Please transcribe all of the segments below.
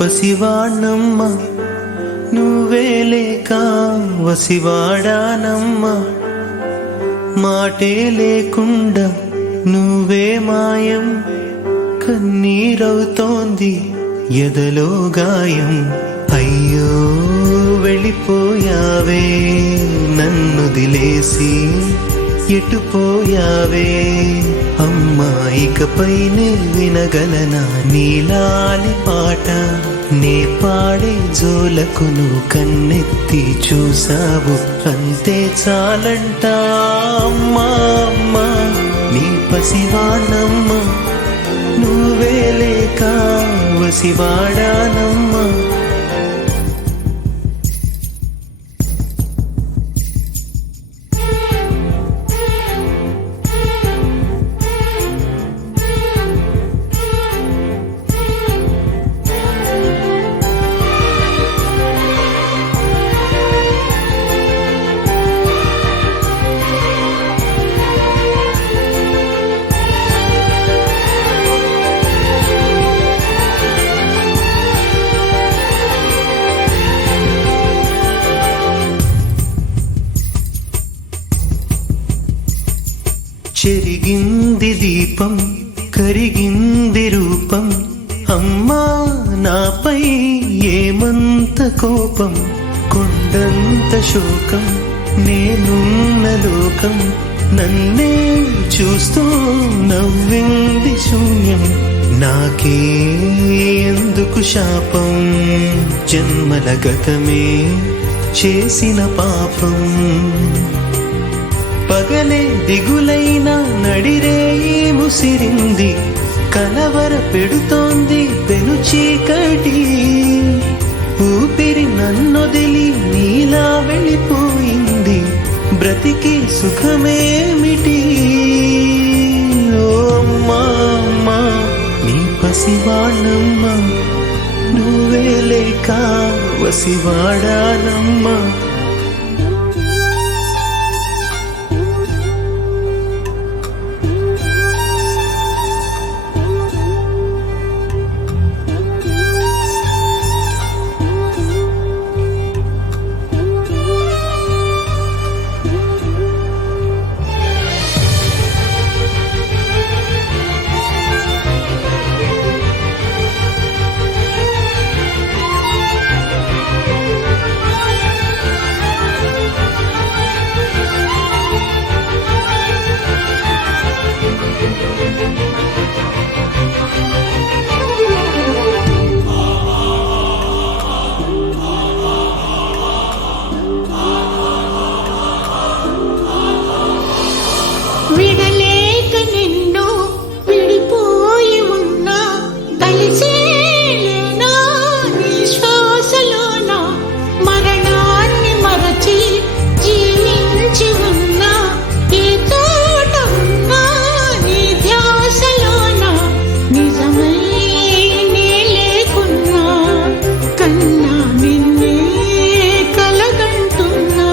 పసివాణ్ణమ్మ నువ్వే లేక వసివాడానమ్మా, మాటే లేకుండా నువ్వే మాయం, కన్నీరవుతోంది ఎదలో గాయం. అయ్యో వెళ్ళిపోయావే నన్ను దిలేసి, ఎటుపోయావే అమ్మా, ఇకపైనే వినగలనా నీలాలి పాట? నే పాడే జోలకు నువ్వు కన్నెత్తి చూసావు, అంతే చాలంట అమ్మా. అమ్మా నీ పసివాణమ్మ నువ్వే లేక వసివాడానమ్మా. చెరిగింది దీపం, కరిగింది రూపం, అమ్మా నాపై ఏమంత కోపం, కొండంత శోకం నేనున్న లోకం, నన్నే చూస్తూ నవ్వింది శూన్యం. నాకే ఎందుకు శాపం, జన్మల గతమే చేసిన పాపం, పగలే దిగులైన నడిరేయి ముసిరింది, కలవర పెడుతోంది పెను చీకటి, ఊపిరి నన్నొదిలి నీలా వెళ్ళిపోయింది, బ్రతికి సుఖమేమిటి? ఓ అమ్మా అమ్మా నీ పసివాణమ్మ నువ్వే లేక వసివాడానమ్మా. విడలేక నిన్ను విడిపోయి ఉన్నా, కలిసేనా నీ శ్వాసలోన, మరణాన్ని మరచి జీవించి ఉన్నా, ఏ తోట ఉన్నా నీ ధ్యాసలోన, నిజమై నే లేకున్నా, కన్నా నిన్నే కలగంటున్నా.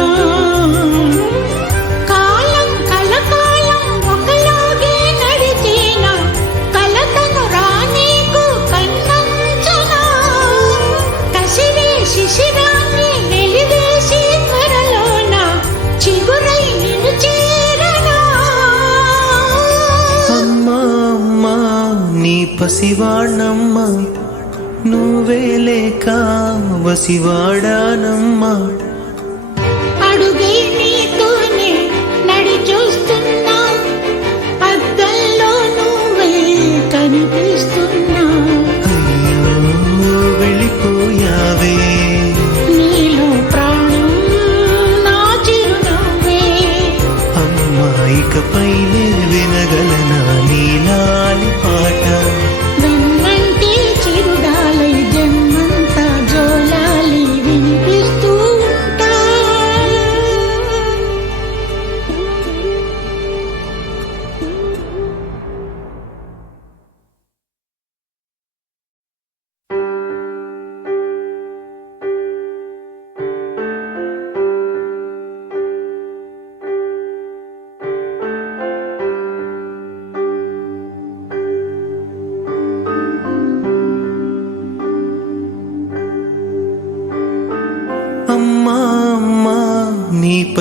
పసివాణమ్మ నువ్వే లేక వసివాడానమ్మా. అడుగే నీతోనే నడి చూస్తున్నా, అద్దంలో నువ్వే కనిపిస్తున్నా. అయ్యో వెళ్ళిపోయావే నీలో ప్రాణం నా చిరునవ్వే. అమ్మా ఇకపైనే వినగలనా నీలాలి పాట? వెన్నంటి చిరుడాలై జన్మంతా జోలాలి వినిపిస్తూ ఉంటా.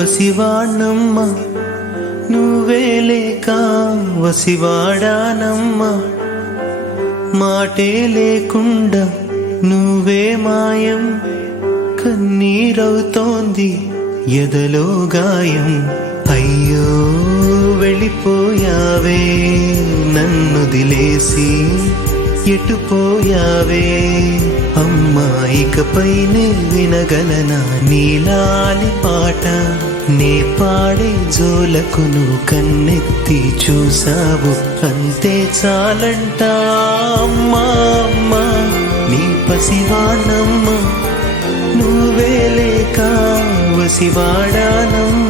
పసివాణ్ణమ్మ నువ్వే లేక వసివాడానమ్మా మాటే లేకుండా నువ్వే మాయం కన్నీరవుతోంది ఎదలో గాయం అయ్యో వెళ్ళిపోయావే నన్నుదిలేసి ఎటుపోయావే అమ్మా ఇకపైనే వినగలనా నీలాలి పాట నే పాడే జోలకు నువ్వు కన్నెత్తి చూసావు అంతే చాలంట అమ్మా అమ్మా నీ పసివాణమ్మ నువ్వే లేక వసివాడానమ్మ